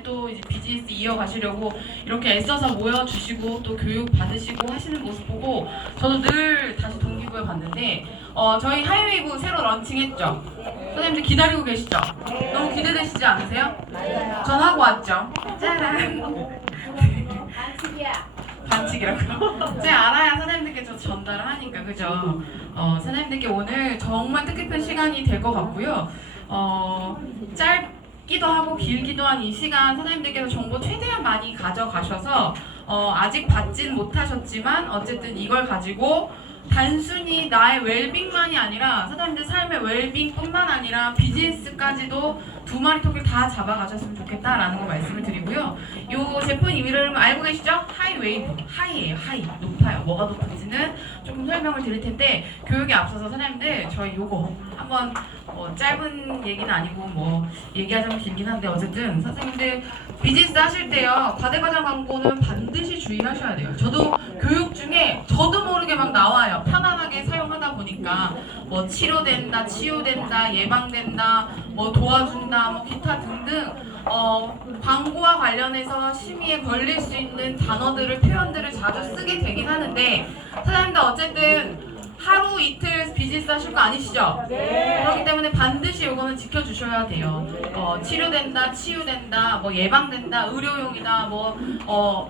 또 이제 비즈니스 이어가시려고 이렇게 애써서 모여주시고 또 교육 받으시고 하시는 모습 보고 저도 늘 다시 동기부여 받는데 저희 하이웨이브 새로 런칭했죠? 선생님들 기다리고 계시죠? 너무 기대되시지 않으세요? 전 하고 왔죠? 짜란! 반칙이라고요? 제가 알아야 선생님들께 저 전달을 하니까 그죠? 선생님들께 오늘 정말 뜻깊은 시간이 될 것 같고요. 짧기도 하고 길기도 한 이 시간 선생님들께서 정보 최대한 많이 가져가셔서 아직 받진 못하셨지만 어쨌든 이걸 가지고 단순히 나의 웰빙만이 아니라 선생님들 삶의 웰빙뿐만 아니라 비즈니스까지도 두 마리 토끼를 다 잡아가셨으면 좋겠다라는 거 말씀을 드리고요. 이 제품 이름 알고 계시죠? 하이웨이브. 하이예요. 하이. 높아요. 뭐가 높은지는 조금 설명을 드릴 텐데 교육에 앞서서 선생님들 저희 요거 한번 짧은 얘기는 아니고 뭐 얘기하자면 길긴 한데 어쨌든 선생님들 비즈니스 하실 때요 과대과장 광고는 반드시 주의하셔야 돼요. 저도 교육 중에 저도 모르게 막 나와요. 편안하게 사용하다 보니까 뭐 치료된다, 치유된다, 예방된다, 뭐 도와준다, 뭐 기타 등등 광고와 관련해서 심의에 걸릴 수 있는 단어들을 표현들을 자주 쓰게 되긴 하는데 사장님들 어쨌든 하루 이틀 비즈니스 하실 거 아니시죠? 네. 그렇기 때문에 반드시 이거는 지켜주셔야 돼요. 치료된다, 치유된다, 뭐 예방된다, 의료용이다, 뭐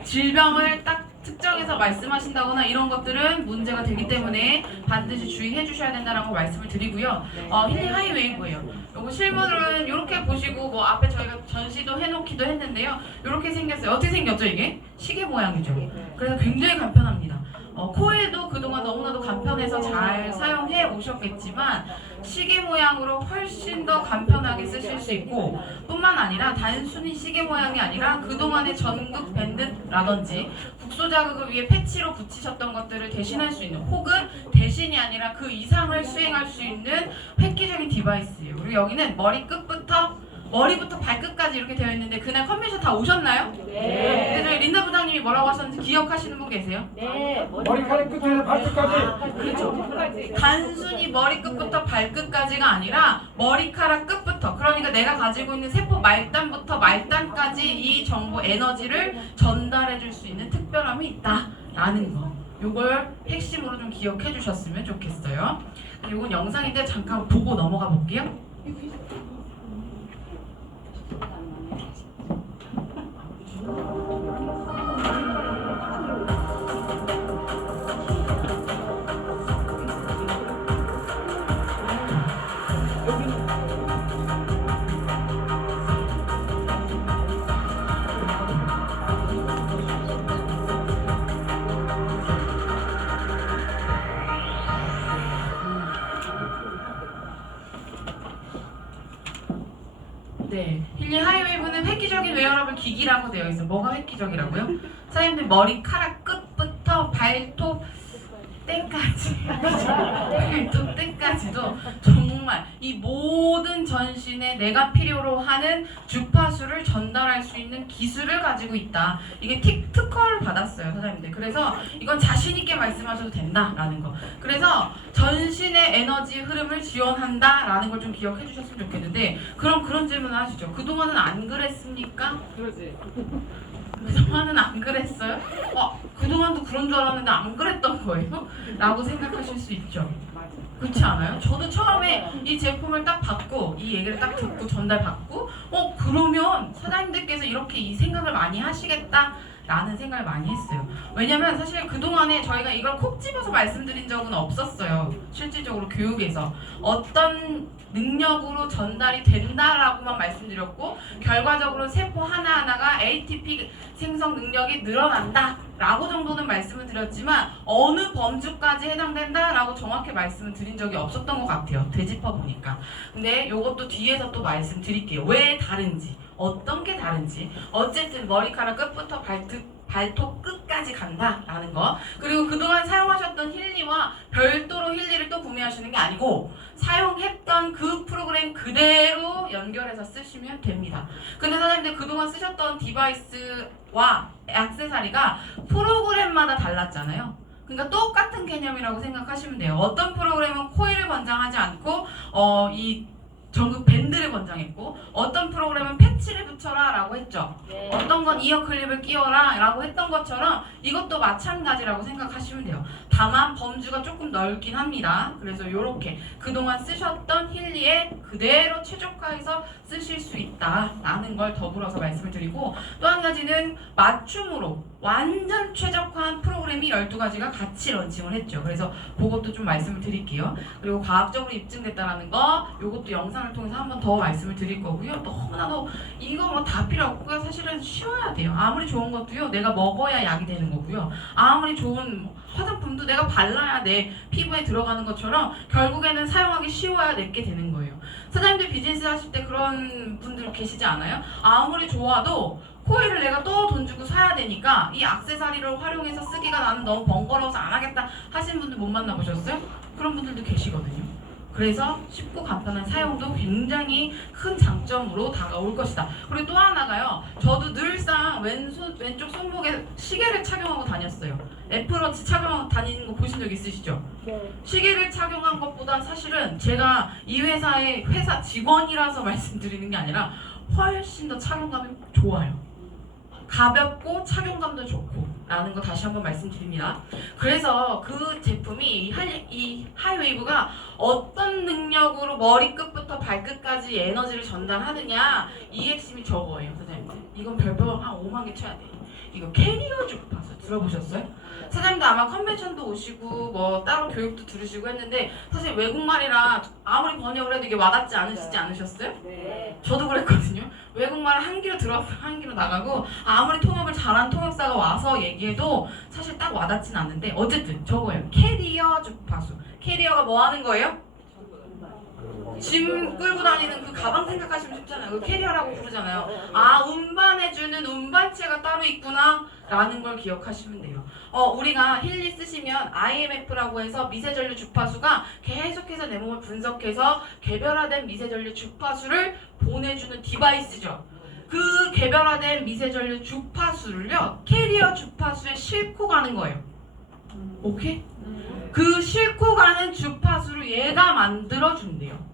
질병을 딱 특정해서 말씀하신다거나 이런 것들은 문제가 되기 때문에 반드시 주의해 주셔야 된다라고 말씀을 드리고요. 힐링 하이웨이브예요. 요거 실물은 이렇게 보시고 뭐 앞에 저희가 전시도 해놓기도 했는데요. 이렇게 생겼어요. 어떻게 생겼죠 이게? 시계 모양이죠. 그래서 굉장히 간편합니다. 코일도 그동안 너무나도 간편해서 잘 사용해 오셨겠지만 시계 모양으로 훨씬 더 간편하게 쓰실 수 있고 뿐만 아니라 단순히 시계 모양이 아니라 그동안의 전극 밴드라든지 국소 자극을 위해 패치로 붙이셨던 것들을 대신할 수 있는 혹은 대신이 아니라 그 이상을 수행할 수 있는 획기적인 디바이스예요. 그리고 여기는 머리부터 발끝까지 이렇게 되어 있는데 그날 컨벤션 다 오셨나요? 네. 근데 저희 린다 부장님이 뭐라고 하셨는지 기억하시는 분 계세요? 네. 머리카락 끝에서 발끝까지. 그렇죠. 단순히 머리끝부터 발끝까지가 아니라 머리카락 끝부터 그러니까 내가 가지고 있는 세포 말단부터 말단까지 이 정보 에너지를 전달해 줄 수 있는 특별함이 있다라는 거. 요걸 핵심으로 좀 기억해 주셨으면 좋겠어요. 이건 영상인데 잠깐 보고 넘어가 볼게요. 네, 힐링 하이웨이브는 획기적인 웨어러블 기기라고 되어 있어요. 뭐가 획기적이라고요? 사장님들 머리카락 끝부터 발톱 때까지 발톱 때까지도 정말 이 모든 전신에 내가 필요로 하는 주파수를 전달할 수 있는 기술을 가지고 있다. 이게 특허를 받았어요, 사장님들. 그래서 이건 자신 있게 말씀하셔도 된다라는 거. 그래서 전신의 에너지 흐름을 지원한다라는 걸 좀 기억해 주셨으면 좋겠는데 그럼 그런 질문을 하시죠. 그동안은 안 그랬습니까? 그러지. 그동안은 안 그랬어요? 그동안도 그런 줄 알았는데 안 그랬던 거예요? 라고 생각하실 수 있죠. 그렇지 않아요? 저도 처음에 이 제품을 딱 받고 이 얘기를 딱 듣고 전달받고 그러면 사장님들께서 이렇게 이 생각을 많이 하시겠다 라는 생각을 많이 했어요. 왜냐면 사실 그동안에 저희가 이걸 콕 집어서 말씀드린 적은 없었어요. 실질적으로 교육에서 어떤 능력으로 전달이 된다라고만 말씀드렸고 결과적으로 세포 하나하나가 ATP 생성 능력이 늘어난다 라고 정도는 말씀을 드렸지만 어느 범주까지 해당된다 라고 정확히 말씀을 드린 적이 없었던 것 같아요. 되짚어 보니까. 근데 요것도 뒤에서 또 말씀드릴게요. 왜 다른지 어떤 게 다른지 어쨌든 머리카락 끝부터 발톱 끝까지 간다라는 거. 그리고 그동안 사용하셨던 힐리와 별도로 힐리를 또 구매하시는 게 아니고 사용했던 그 프로그램 그대로 연결해서 쓰시면 됩니다. 근데 사장님들 그동안 쓰셨던 디바이스와 액세서리가 프로그램마다 달랐잖아요. 그러니까 똑같은 개념이라고 생각하시면 돼요. 어떤 프로그램은 코일을 권장하지 않고 이 전극 밴드 밴드를 권장했고 어떤 프로그램은 패치를 붙여라 라고 했죠. 네. 어떤 건 이어 클립을 끼워라 라고 했던 것처럼 이것도 마찬가지라고 생각하시면 돼요. 다만 범주가 조금 넓긴 합니다. 그래서 이렇게 그동안 쓰셨던 힐리에 그대로 최적화해서 쓰실 수 있다라는 걸 더불어서 말씀을 드리고, 또 한 가지는 맞춤으로 완전 최적화한 프로그램이 12가지가 같이 런칭을 했죠. 그래서 그것도 좀 말씀을 드릴게요. 그리고 과학적으로 입증됐다라는 거 이것도 영상을 통해서 한 번 더 말씀을 드릴 거고요. 너무나도 이거 뭐 다 필요 없고요. 사실은 쉬워야 돼요. 아무리 좋은 것도요, 내가 먹어야 약이 되는 거고요. 아무리 좋은 화장품도 내가 발라야 내 피부에 들어가는 것처럼 결국에는 사용하기 쉬워야 내게 되는 거예요. 사장님들 비즈니스 하실 때 그런 분들 계시지 않아요? 아무리 좋아도 코일을 내가 또 돈 주고 사야 되니까 이 액세서리를 활용해서 쓰기가 나는 너무 번거로워서 안 하겠다 하시는 분들 못 만나보셨어요? 그런 분들도 계시거든요. 그래서 쉽고 간단한 사용도 굉장히 큰 장점으로 다가올 것이다. 그리고 또 하나가요. 저도 늘상 왼쪽 손목에 시계를 착용하고 다녔어요. 애플워치 착용하고 다니는 거 보신 적 있으시죠? 네. 시계를 착용한 것보다 사실은 제가 이 회사의 회사 직원이라서 말씀드리는 게 아니라 훨씬 더 착용감이 좋아요. 가볍고 착용감도 좋고 라는 거 다시 한번 말씀드립니다. 그래서 그 제품이 이 하이웨이브가 어떤 능력으로 머리끝부터 발끝까지 에너지를 전달하느냐, 이 핵심이 저거예요. 사장님들 이건 별표 한 5만 개 쳐야 돼. 이거 캐리어 주파수 들어보셨어요? 사장님도 아마 컨벤션도 오시고 뭐 따로 교육도 들으시고 했는데 사실 외국말이라 아무리 번역을 해도 이게 와닿지 않으시지 않으셨어요? 네. 저도 그랬거든요. 외국말을 한 귀로 들어서 한 귀로 나가고 아무리 통역을 잘한 통역사가 와서 얘기해도 사실 딱 와닿진 않는데, 어쨌든 저거예요. 캐리어 주파수. 캐리어가 뭐 하는 거예요? 짐 끌고 다니는 그 가방 생각하시면 쉽잖아요. 그 캐리어라고 부르잖아요. 아, 운반해주는 운반체가 따로 있구나 라는 걸 기억하시면 돼요. 우리가 힐리 쓰시면 IMF라고 해서 미세전류 주파수가 계속해서 내 몸을 분석해서 개별화된 미세전류 주파수를 보내주는 디바이스죠. 그 개별화된 미세전류 주파수를요, 캐리어 주파수에 싣고 가는 거예요. 오케이? 그 싣고 가는 주파수를 얘가 만들어준대요.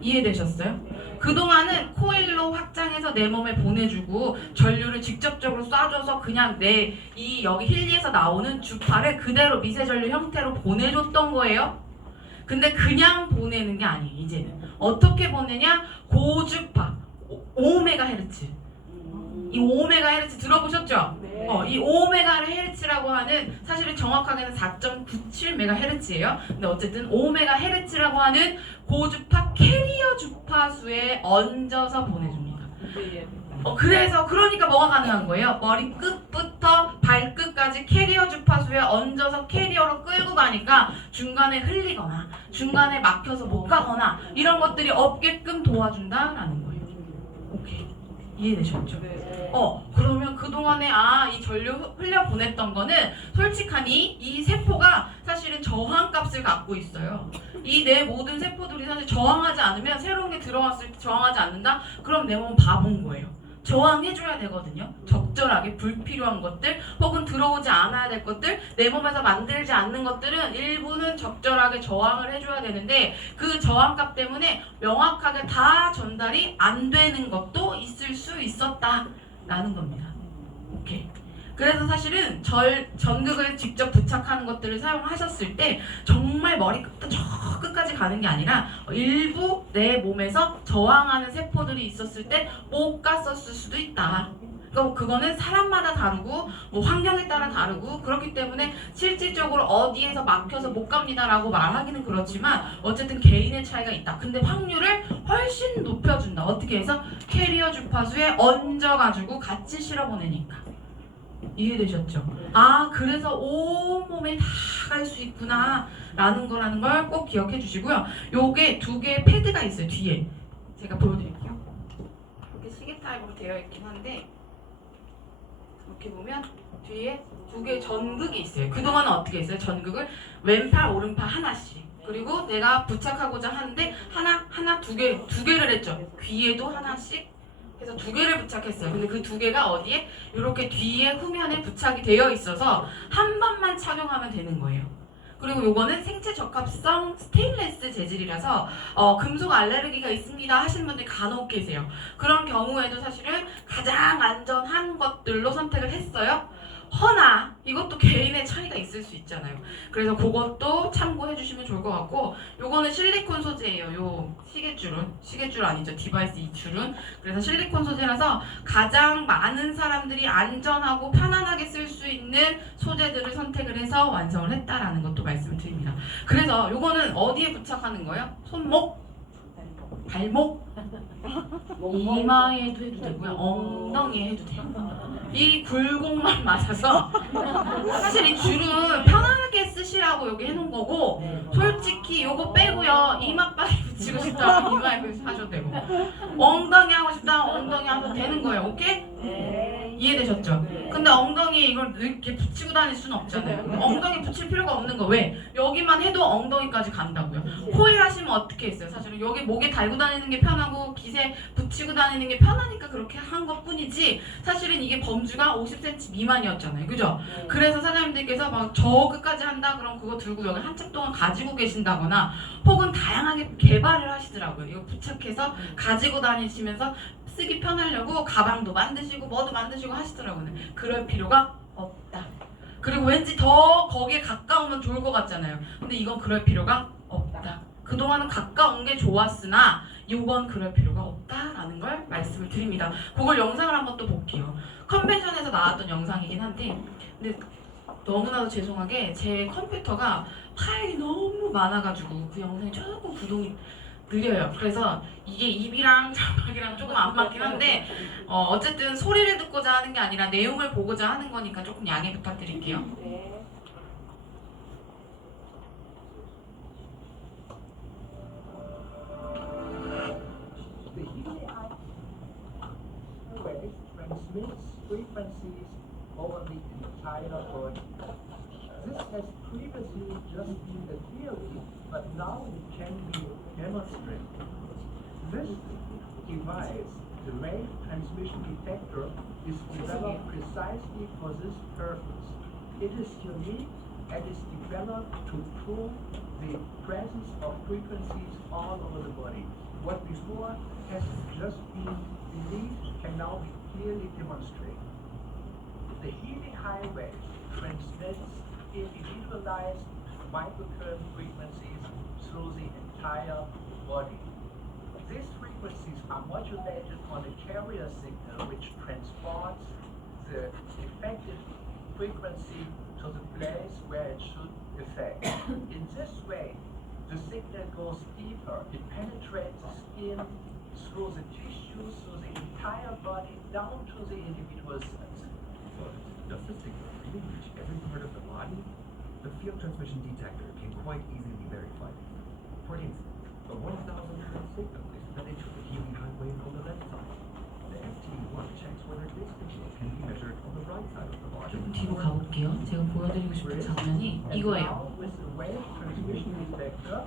이해되셨어요? 그동안은 코일로 확장해서 내 몸에 보내주고 전류를 직접적으로 쏴줘서 그냥 내 이 여기 힐리에서 나오는 주파를 그대로 미세전류 형태로 보내줬던 거예요. 근데 그냥 보내는 게 아니에요. 이제는 어떻게 보내냐? 고주파 5MHz. 이 5MHz 들어보셨죠? 네. 이 5MHz라고 하는, 사실은 정확하게는 4.97MHz예요. 근데 어쨌든 5MHz라고 하는 고주파 캐리어 주파수에 얹어서 보내줍니다. 그래서 그러니까 뭐가 가능한 거예요? 머리 끝부터 발끝까지 캐리어 주파수에 얹어서 캐리어로 끌고 가니까 중간에 흘리거나 중간에 막혀서 못 가거나 이런 것들이 없게끔 도와준다라는 거예요. 오케이. 이해되셨죠? 그러면 그동안에 이 전류 흘려 보냈던 거는 솔직하니 이 세포가 사실은 저항값을 갖고 있어요. 이 내 모든 세포들이 사실 저항하지 않으면, 새로운 게 들어왔을 때 저항하지 않는다? 그럼 내 몸은 바본 거예요. 저항해줘야 되거든요. 적절하게 불필요한 것들 혹은 들어오지 않아야 될 것들, 내 몸에서 만들지 않는 것들은 일부는 적절하게 저항을 해줘야 되는데 그 저항값 때문에 명확하게 다 전달이 안 되는 것도 있을 수 있었다라는 겁니다. 오케이. 그래서 사실은 전극을 직접 부착하는 것들을 사용하셨을 때 정말 머리끝부터 저 끝까지 가는 게 아니라 일부 내 몸에서 저항하는 세포들이 있었을 때 못 갔었을 수도 있다. 그러니까 그거는 사람마다 다르고 뭐 환경에 따라 다르고 그렇기 때문에 실질적으로 어디에서 막혀서 못 갑니다라고 말하기는 그렇지만 어쨌든 개인의 차이가 있다. 근데 확률을 훨씬 높여준다. 어떻게 해서? 캐리어 주파수에 얹어가지고 같이 실어보내니까. 이해되셨죠? 그래서 온몸에 다 갈 수 있구나 라는 걸 꼭 기억해 주시고요. 요게 2개의 패드가 있어요. 뒤에 제가 보여드릴게요. 이렇게 시계 타입으로 되어 있긴 한데 이렇게 보면 뒤에 2개의 전극이 있어요. 그동안은 어떻게 했어요? 전극을 왼팔 오른팔 하나씩, 그리고 내가 부착하고자 하는데 하나 두 개를 했죠. 귀에도 하나씩 해서 2개를 부착했어요. 근데 그 2개가 어디에? 이렇게 뒤에 후면에 부착이 되어 있어서 한 번만 착용하면 되는 거예요. 그리고 요거는 생체 적합성 스테인레스 재질이라서 금속 알레르기가 있습니다 하시는 분들이 간혹 계세요. 그런 경우에도 사실은 가장 안전한 것들로 선택을 했어요. 허나 이것도 개인의 차이가 있을 수 있잖아요. 그래서 그것도 참고해 주시면 좋을 것 같고, 요거는 실리콘 소재예요. 요 시계줄 아니죠, 디바이스 이 줄은. 그래서 실리콘 소재라서 가장 많은 사람들이 안전하고 편안하게 쓸 수 있는 소재들을 선택을 해서 완성을 했다라는 것도 말씀을 드립니다. 그래서 요거는 어디에 부착하는 거예요? 손목? 발목? 이마에도 해도 되고요, 엉덩이에 해도 돼요. 이 굴곡만 맞아서 사실 이 줄은 편하게 쓰시라고 여기 해놓은 거고, 솔직히 요거 빼고요, 이마빨에 붙이고 싶다 이마에 하셔도 되고, 엉덩이 하고 싶다 엉덩이 하셔도 되는 거예요. 오케이? 이해되셨죠? 근데 엉덩이에 이걸 이렇게 붙이고 다닐 수는 없잖아요. 엉덩이 붙일 필요가 없는 거. 왜? 여기만 해도 엉덩이까지 간다고요. 코일 하시면 어떻게 했어요? 사실은 여기 목에 달고 다니는 게 편하고 깃에 붙이고 다니는 게 편하니까 그렇게 한 것 뿐이지, 사실은 이게 범주가 50cm 미만이었잖아요. 그죠? 그래서 사장님들께서 막 저 끝까지 한다 그럼 그거 들고 여기 한참 동안 가지고 계신다거나, 혹은 다양하게 개발을 하시더라고요. 이거 부착해서 가지고 다니시면서 쓰기 편하려고 가방도 만드시고 뭐도 만드시고 하시더라고요. 그럴 필요가 없다. 그리고 왠지 더 거기에 가까우면 좋을 것 같잖아요. 근데 이건 그럴 필요가 없다. 그동안은 가까운 게 좋았으나 이건 그럴 필요가 없다라는 걸 말씀을 드립니다. 그걸 영상을 한번 또 볼게요. 컨벤션에서 나왔던 영상이긴 한데, 근데 너무나도 죄송하게 제 컴퓨터가 파일이 너무 많아가지고 그 영상이 조금 구동이 느려요. 그래서 이게 입이랑 자막이랑 조금 안 맞긴 한데, 어쨌든 소리를 듣고자 하는 게 아니라 내용을 보고자 하는 거니까 조금 양해 부탁드릴게요. Transmits frequencies over the entire body. This has previously just been a theory, but now it can be demonstrated. This device, the wave transmission detector, is developed precisely for this purpose. It is unique and is developed to prove the presence of frequencies all over the body. What before has just been believed can now be clearly demonstrated. The healing highway transmits individualized microcurrent frequencies through the entire body. These frequencies are modulated on a carrier signal which transports the effective frequency to the place where it should affect. In this way, the signal goes deeper. It penetrates the skin, through the tissues, through the entire body, down to the individual cells. Does the signal really reach every part of the body? The field transmission detector can quite easily verify this. For instance, a 1,000 Hz signal is fed into the healing highway on the left side. The FT1 checks whether this signal can be measured on the right side of the body. 좀 뒤로 가볼게요. 제가 보여드리고 싶은 장면이 이거예요. With the wave transmission detector,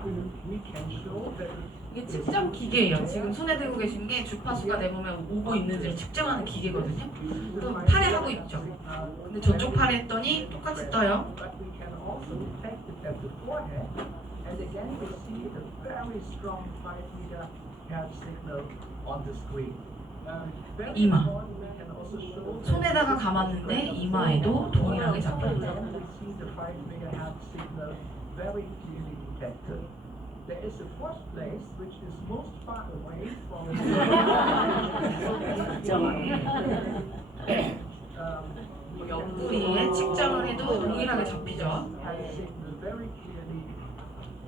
we can show that 이게 측정 기계예요. 지금 손에 들고 계신 게 주파수가 내 몸에 오고 있는지를 측정하는 기계거든요. 또 팔에 하고 있죠. 근데 저쪽 팔에 했더니 똑같이 떠요. but we can also detect it at the forehead, and again we see a very strong 5 megahertz signal on the screen. Very 이마. important, we can also show that 손에다가 감았는데 이마에도 동일하게 잡힙니다. again we see the 5 megahertz signal very clearly detected. There is a fourth place which is most far away from 옆구리에 측정을 해도 동일하게 잡히죠.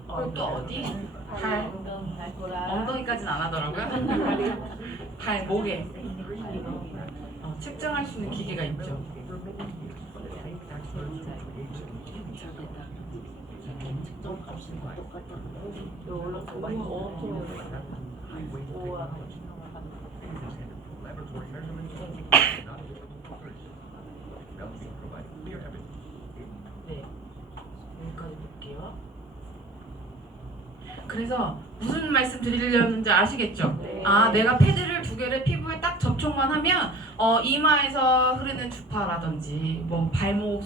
그리고 또 어디? 발, 엉덩이까지는 안 하더라고요. 발, 목에 측정할 수 있는 기계가 있죠. Laboratory measurements not developing provide clear evidence. 네, 여기까지 볼게요. 그래서 무슨 말씀 드리려는지 아시겠죠? 아, 내가 패드를 2개를 피부에 딱 접촉만 하면 이마에서 흐르는 주파라든지 뭐 발목,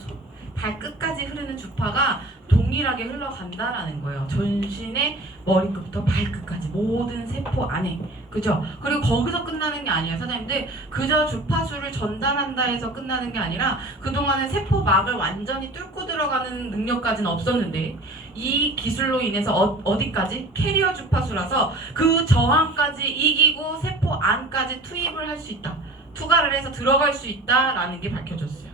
발 끝까지 흐르는 주파가 동일하게 흘러간다라는 거예요. 전신의 머리끝부터 발끝까지 모든 세포 안에. 그죠? 그리고 거기서 끝나는 게 아니에요. 선생님들 그저 주파수를 전달한다 해서 끝나는 게 아니라 그동안은 세포막을 완전히 뚫고 들어가는 능력까지는 없었는데 이 기술로 인해서 어디까지? 캐리어 주파수라서 그 저항까지 이기고 세포 안까지 투입을 할 수 있다. 투과를 해서 들어갈 수 있다라는 게 밝혀졌어요.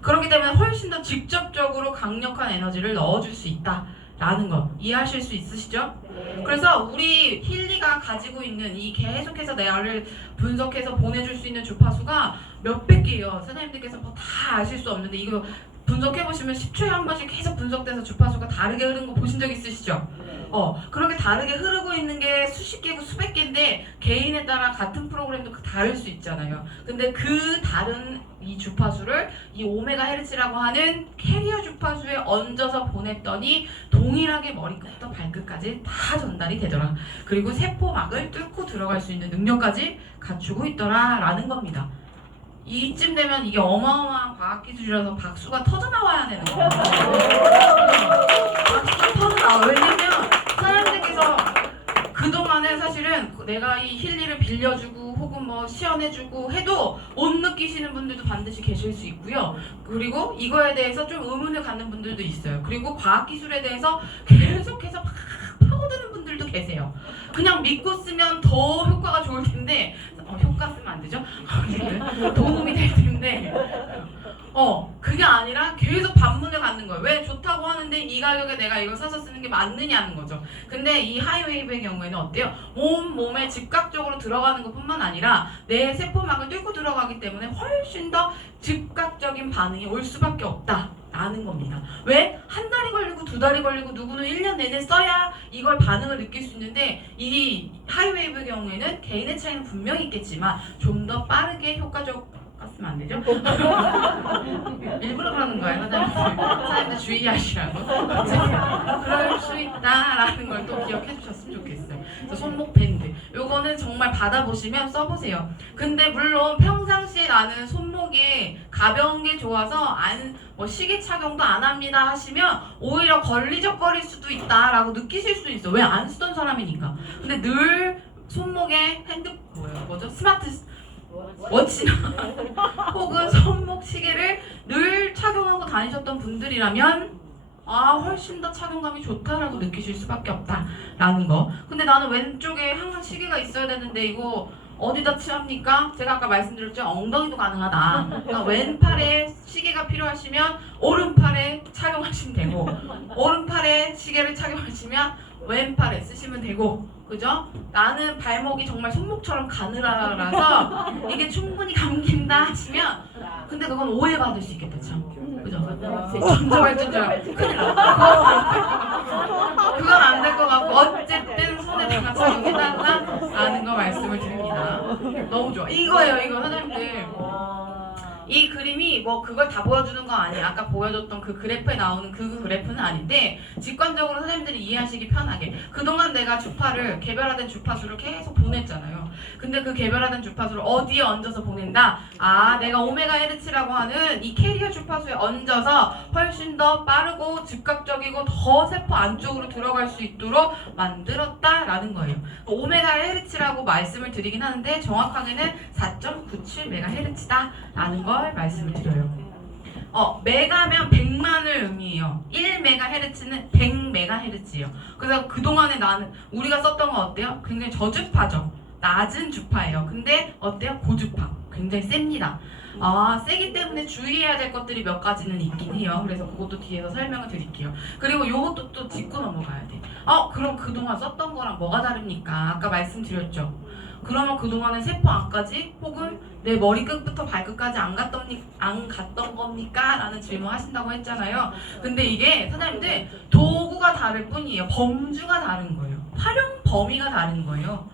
그렇기 때문에 훨씬 더 직접적으로 강력한 에너지를 넣어줄 수 있다라는 거 이해하실 수 있으시죠? 그래서 우리 힐리가 가지고 있는 이 계속해서 뇌를 분석해서 보내줄 수 있는 주파수가 몇백 개예요. 선생님들께서 뭐 다 아실 수 없는데 이거 분석해보시면 10초에 한 번씩 계속 분석돼서 주파수가 다르게 흐르는 거 보신 적 있으시죠? 그렇게 다르게 흐르고 있는 게 수십 개고 수백 개인데 개인에 따라 같은 프로그램도 다를 수 있잖아요. 근데 그 다른 이 주파수를 이 오메가 헤르츠라고 하는 캐리어 주파수에 얹어서 보냈더니 동일하게 머리끝부터 발끝까지 다 전달이 되더라. 그리고 세포막을 뚫고 들어갈 수 있는 능력까지 갖추고 있더라 라는 겁니다. 이쯤 되면 이게 어마어마한 과학기술이라서 박수가 터져나와야 되는 거예요. 박수가 터져나와요. 왜냐면 사람들께서 그동안에 사실은 내가 이 힐리를 빌려주고 혹은 뭐 시연해주고 해도 못 느끼시는 분들도 반드시 계실 수 있고요. 그리고 이거에 대해서 좀 의문을 갖는 분들도 있어요. 그리고 과학기술에 대해서 계속해서 막 파고드는 분들도 계세요. 그냥 믿고 쓰면 더 효과가 좋을 텐데 효과 쓰면 안 되죠? 도움이 될 텐데 그게 아니라 계속 반문을 갖는 거예요. 왜 좋다고 하는데 이 가격에 내가 이걸 사서 쓰는 게 맞느냐는 거죠. 근데 이 하이웨이브의 경우에는 어때요? 온 몸에 즉각적으로 들어가는 것뿐만 아니라 내 세포막을 뚫고 들어가기 때문에 훨씬 더 즉각적인 반응이 올 수밖에 없다 라는 겁니다. 왜? 한 달이 걸리고 두 달이 걸리고 누구는 1년 내내 써야 이걸 반응을 느낄 수 있는데 이 하이웨이브의 경우에는 개인의 차이는 분명히 있겠지만 좀 더 빠르게 효과적 쓰면 안 되죠? 일부러 그러는 거예요. 사람들 주의하시라고. 그럴 수 있다라는 걸 또 기억해 주셨으면 좋겠어요. 그래서 손목 밴드. 요거는 정말 받아보시면 써보세요. 근데 물론 평상시에 나는 손목이 가벼운 게 좋아서 뭐 시계 착용도 안 합니다 하시면 오히려 걸리적거릴 수도 있다라고 느끼실 수 있어. 왜? 안 쓰던 사람이니까. 근데 늘 손목에 스마트 워치나 혹은 손목 시계를 늘 착용하고 다니셨던 분들이라면 훨씬 더 착용감이 좋다라고 느끼실 수밖에 없다라는 거. 근데 나는 왼쪽에 항상 시계가 있어야 되는데 이거 어디다 취합니까? 제가 아까 말씀드렸죠. 엉덩이도 가능하다. 그러니까 왼팔에 시계가 필요하시면 오른팔에 착용하시면 되고 오른팔에 시계를 착용하시면 왼팔에 쓰시면 되고 그죠? 나는 발목이 정말 손목처럼 가느라라서 이게 충분히 감긴다 하시면 근데 그건 오해받을 수 있겠다 참 그죠? 전자발전자 큰일 나 그건 안 될 것 같고 어쨌든 손에다가 착용해달라 라는 거 말씀을 드립니다. 너무 좋아. 이거예요 이거 사장님들. 이 그림이 뭐 그걸 다 보여주는 거 아니에요. 아까 보여줬던 그 그래프에 나오는 그 그래프는 아닌데 직관적으로 선생님들이 이해하시기 편하게 그동안 내가 주파를 개별화된 주파수를 계속 보냈잖아요. 근데 그 개별화된 주파수를 어디에 얹어서 보낸다? 내가 오메가 헤르츠라고 하는 이 캐리어 주파수에 얹어서 훨씬 더 빠르고 즉각적이고 더 세포 안쪽으로 들어갈 수 있도록 만들었다라는 거예요. 오메가 헤르츠라고 말씀을 드리긴 하는데 정확하게는 4.97메가헤르츠다 라는 걸 말씀을 드려요. 메가면 100만을 의미해요. 1메가헤르츠는 100메가헤르츠예요. 그래서 그동안에 우리가 썼던 거 어때요? 굉장히 저주파죠. 낮은 주파예요. 근데 어때요? 고주파. 굉장히 셉니다. 세기 때문에 주의해야 될 것들이 몇 가지는 있긴 해요. 그래서 그것도 뒤에서 설명을 드릴게요. 그리고 요것도 또 짚고 넘어가야 돼. 그럼 그동안 썼던 거랑 뭐가 다릅니까? 아까 말씀드렸죠. 그러면 그동안은 세포 안까지 혹은 내 머리끝부터 발끝까지 안 갔던 겁니까? 라는 질문 하신다고 했잖아요. 근데 이게 사장님들 도구가 다를 뿐이에요. 범주가 다른 거예요. 활용 범위가 다른 거예요.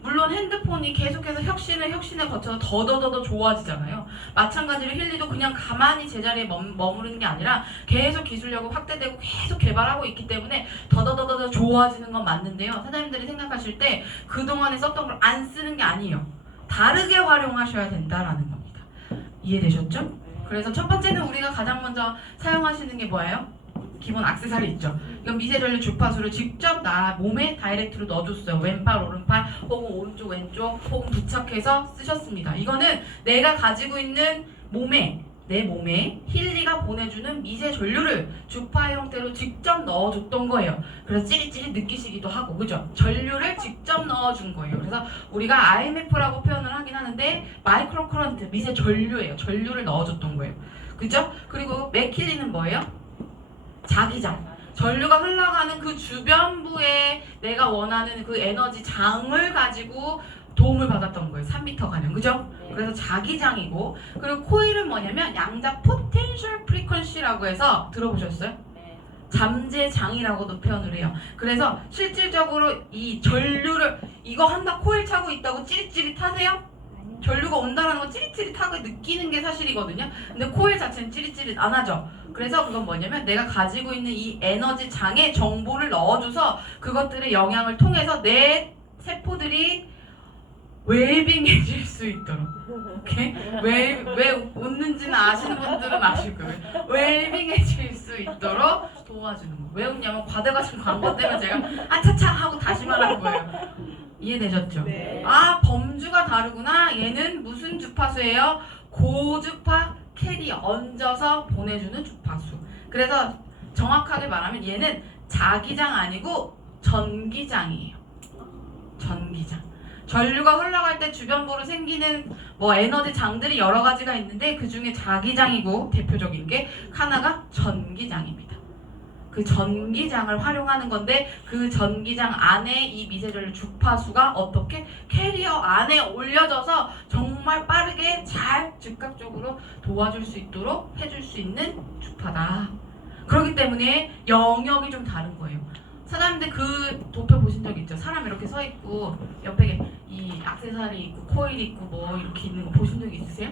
물론 핸드폰이 계속해서 혁신을 거쳐서 더더더 좋아지잖아요. 마찬가지로 힐리도 그냥 가만히 제자리에 머무르는 게 아니라 계속 기술력이 확대되고 계속 개발하고 있기 때문에 더더더 좋아지는 건 맞는데요. 사장님들이 생각하실 때 그동안에 썼던 걸 안 쓰는 게 아니에요. 다르게 활용하셔야 된다라는 겁니다. 이해되셨죠? 그래서 첫 번째는 우리가 가장 먼저 사용하시는 게 뭐예요? 기본 액세서리 있죠. 이건 미세전류 주파수를 직접 나 몸에 다이렉트로 넣어줬어요. 왼팔, 오른팔, 혹은 오른쪽, 왼쪽, 혹은 부착해서 쓰셨습니다. 이거는 내가 가지고 있는 내 몸에 힐리가 보내주는 미세 전류를 주파 형태로 직접 넣어줬던 거예요. 그래서 찌릿찌릿 느끼시기도 하고, 그죠? 전류를 직접 넣어준 거예요. 그래서 우리가 IMF라고 표현을 하긴 하는데 마이크로 커런트, 미세 전류예요. 전류를 넣어줬던 거예요. 그죠? 그리고 맥힐리는 뭐예요? 자기장. 전류가 흘러가는 그 주변부에 내가 원하는 그 에너지 장을 가지고 도움을 받았던 거예요. 3m 가량. 그죠? 그래서 자기장이고, 그리고 코일은 뭐냐면 양자 포텐셜 프리퀀시라고 해서 들어보셨어요? 잠재장이라고도 표현을 해요. 그래서 실질적으로 이 전류를 이거 한다 코일 차고 있다고 찌릿찌릿 하세요? 전류가 온다는 거 찌릿찌릿하게 느끼는 게 사실이거든요. 근데 코일 자체는 찌릿찌릿 안 하죠. 그래서 그건 뭐냐면 내가 가지고 있는 이 에너지 장에 정보를 넣어줘서 그것들의 영향을 통해서 내 세포들이 웰빙해질 수 있도록, 오케이? 왜 웃는지는 아시는 분들은 아실 거예요. 웰빙해질 수 있도록 도와주는 거. 왜 웃냐면 과대과실 광고 때문에 제가 아차차 하고 다시 말하는 거예요. 이해되셨죠? 네. 아, 범주가 다르구나. 얘는 무슨 주파수예요? 고주파 캐리어, 얹어서 보내주는 주파수. 그래서 정확하게 말하면 얘는 자기장 아니고 전기장이에요. 전기장. 전류가 흘러갈 때 주변부로 생기는 뭐 에너지 장들이 여러 가지가 있는데 그 중에 자기장이고 대표적인 게 하나가 전기장입니다. 그 전기장을 활용하는 건데 그 전기장 안에 이 미세전류 주파수가 어떻게 캐리어 안에 올려져서 정말 빠르게 잘 즉각적으로 도와줄 수 있도록 해줄 수 있는 주파다. 그렇기 때문에 영역이 좀 다른 거예요. 사장님들 그 도표 보신 적 있죠? 사람 이렇게 서 있고 옆에 이 액세서리 있고 코일 있고 뭐 이렇게 있는 거 보신 적 있으세요?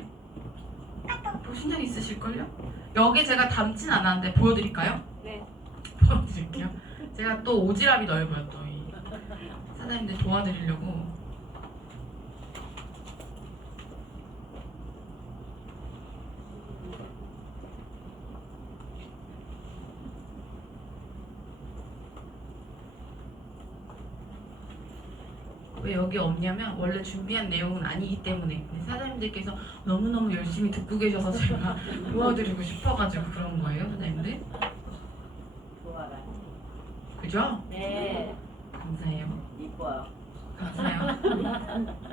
보신 적 있으실걸요? 여기 제가 담진 않았는데 보여드릴까요? 네. 보여드릴게요. 제가 또 오지랖이 넓어요. 또 이 사장님들 도와드리려고. 왜 여기 없냐면 원래 준비한 내용은 아니기 때문에 근데 사장님들께서 너무너무 열심히 듣고 계셔서 제가 도와드리고 싶어가지고 그런 거예요. 사장님들. 좋아라. 그죠? 네. 감사해요. 이뻐요. 감사해요.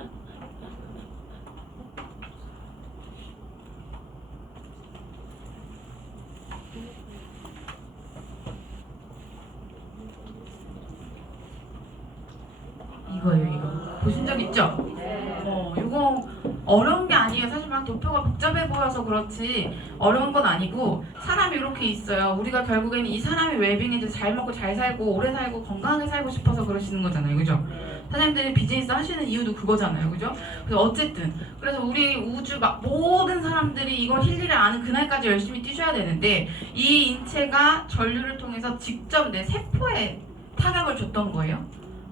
이거예요, 이거. 보신 적 있죠? 네. 이거 어려운 게 아니에요. 사실 막 도표가 복잡해 보여서 그렇지 어려운 건 아니고 사람이 이렇게 있어요. 우리가 결국에는 이 사람이 웰빙해서 잘 먹고 잘 살고 오래 살고 건강하게 살고 싶어서 그러시는 거잖아요. 그죠? 사장님들이 비즈니스 하시는 이유도 그거잖아요. 그죠? 그래서 어쨌든 그래서 우리 우주 막 모든 사람들이 이걸 힐리를 아는 그날까지 열심히 뛰셔야 되는데 이 인체가 전류를 통해서 직접 내 세포에 타격을 줬던 거예요.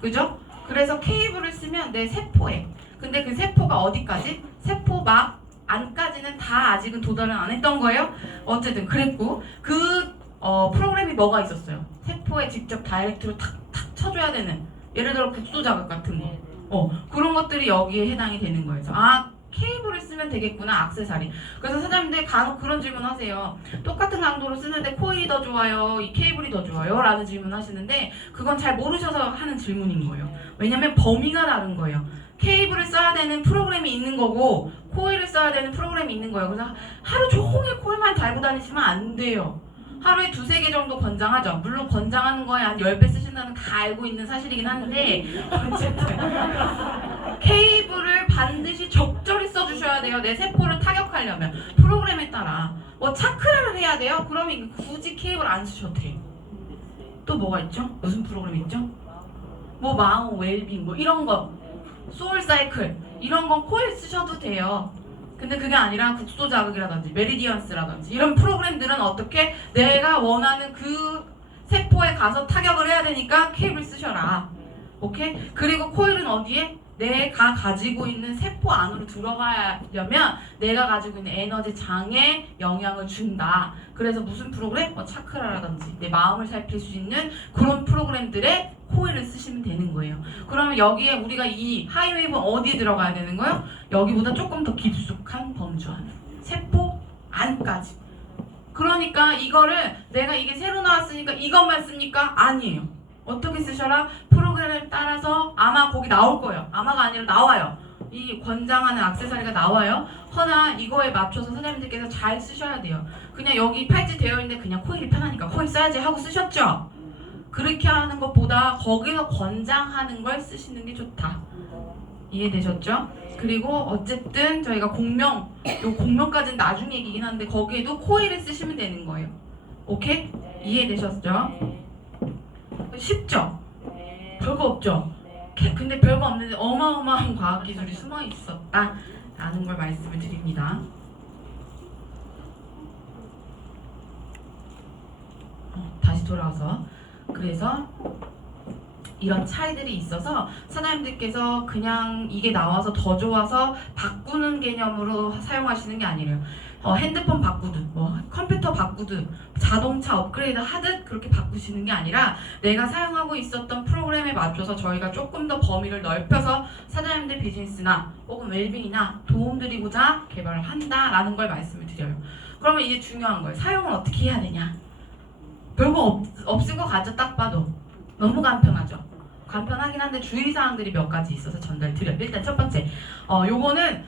그죠? 그래서 케이블을 쓰면 내 세포에 근데 그 세포가 어디까지? 세포 막 안까지는 다 아직은 도달은 안 했던 거예요. 어쨌든 그랬고 그 프로그램이 뭐가 있었어요? 세포에 직접 다이렉트로 탁탁 쳐줘야 되는 예를 들어 국소 자극 같은 거 그런 것들이 여기에 해당이 되는 거예요. 그래서 케이블을 쓰면 되겠구나 액세서리. 그래서 사장님들 간혹 그런 질문 하세요. 똑같은 강도로 쓰는데 코일이 더 좋아요? 이 케이블이 더 좋아요? 라는 질문 하시는데 그건 잘 모르셔서 하는 질문인 거예요. 왜냐면 범위가 다른 거예요. 케이블을 써야 되는 프로그램이 있는 거고 코일을 써야 되는 프로그램이 있는 거예요. 그래서 하루 종일 코일만 달고 다니시면 안 돼요. 하루에 2-3개 정도 권장하죠. 물론 권장하는 거에 한 10배 쓰신다는 다 알고 있는 사실이긴 한데 어쨌든 케이블을 반드시 적절히 써주셔야 돼요. 내 세포를 타격하려면 프로그램에 따라 뭐 차크라를 해야 돼요? 그러면 굳이 케이블 안 쓰셔도 돼요. 또 뭐가 있죠? 무슨 프로그램 있죠? 뭐 마음, 웰빙 뭐 이런 거 소울 사이클 이런 건 코일 쓰셔도 돼요. 근데 그게 아니라 국소 자극이라든지 메리디언스라든지 이런 프로그램들은 어떻게 내가 원하는 그 세포에 가서 타격을 해야 되니까 케이블 쓰셔라. 오케이? 그리고 코일은 어디에? 내가 가지고 있는 세포 안으로 들어가려면 내가 가지고 있는 에너지 장에 영향을 준다. 그래서 무슨 프로그램? 뭐 차크라라든지 내 마음을 살필 수 있는 그런 프로그램들의 코일을 쓰시면 되는 거예요. 그러면 여기에 우리가 이 하이웨이브는 어디에 들어가야 되는 거예요? 여기보다 조금 더 깊숙한 범주 안으로. 세포 안까지. 그러니까 이거를 내가 이게 새로 나왔으니까 이것만 씁니까? 아니에요. 어떻게 쓰셔라? 프로그램을 따라서 아마 거기 나올 거예요. 아마가 아니라 나와요. 이 권장하는 액세서리가 나와요. 허나 이거에 맞춰서 선생님들께서 잘 쓰셔야 돼요. 그냥 여기 팔찌 되어 있는데 그냥 코일이 편하니까 코일 써야지 하고 쓰셨죠? 그렇게 하는 것보다 거기서 권장하는 걸 쓰시는 게 좋다. 이해되셨죠? 그리고 어쨌든 저희가 요 공명까지는 나중 얘기긴 한데 거기에도 코일을 쓰시면 되는 거예요. 오케이? 이해되셨죠? 쉽죠? 별거 없죠? 근데 별거 없는데 어마어마한 과학기술이 숨어 있었다 라는 걸 말씀을 드립니다. 다시 돌아와서 그래서 이런 차이들이 있어서 사장님들께서 그냥 이게 나와서 더 좋아서 바꾸는 개념으로 사용하시는 게 아니래요. 핸드폰 바꾸듯 뭐 컴퓨터 바꾸듯 자동차 업그레이드 하듯 그렇게 바꾸시는 게 아니라 내가 사용하고 있었던 프로그램에 맞춰서 저희가 조금 더 범위를 넓혀서 사장님들 비즈니스나 혹은 웰빙이나 도움드리고자 개발을 한다라는 걸 말씀을 드려요. 그러면 이게 중요한 거예요. 사용을 어떻게 해야 되냐? 별거 없을 것 같죠? 딱 봐도 너무 간편하죠? 간편하긴 한데 주의사항들이 몇 가지 있어서 전달드려요. 일단 첫 번째 요거는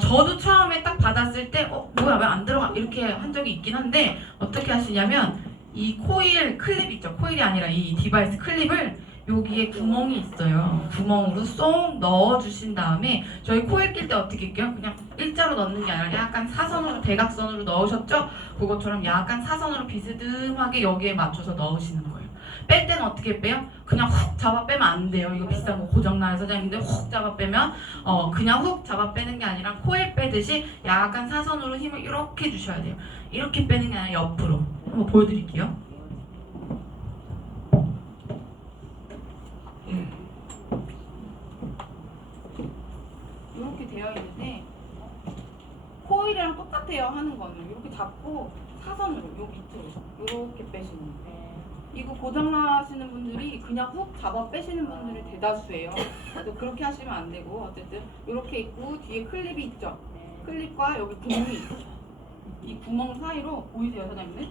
저도 처음에 딱 받았을 때 뭐야 왜 안 들어가 이렇게 한 적이 있긴 한데 어떻게 하시냐면 이 코일 클립 있죠? 코일이 아니라 이 디바이스 클립을 여기에 구멍이 있어요. 구멍으로 쏙 넣어주신 다음에 저희 코일 낄 때 어떻게 할게요? 그냥 일자로 넣는 게 아니라 약간 사선으로 대각선으로 넣으셨죠? 그것처럼 약간 사선으로 비스듬하게 여기에 맞춰서 넣으시는 거예요. 뺄 때는 어떻게 빼요? 그냥 훅 잡아 빼면 안 돼요. 이거 비싼 거 고장나요 사장님들. 훅 잡아 빼면 그냥 훅 잡아 빼는 게 아니라 코일 빼듯이 약간 사선으로 힘을 이렇게 주셔야 돼요. 이렇게 빼는 게 아니라 옆으로. 한번 보여드릴게요. 이렇게 되어 있는데 코일이랑 똑같아요. 하는 거는 이렇게 잡고 사선으로 요 밑으로 이렇게 빼시는 거예요. 이거 고장나시는 분들이 그냥 훅 잡아 빼시는 분들이 대다수예요. 그래서 그렇게 하시면 안 되고 어쨌든 이렇게 있고 뒤에 클립이 있죠. 클립과 여기 구멍이 있죠. 이 구멍 사이로 보이세요 사장님들?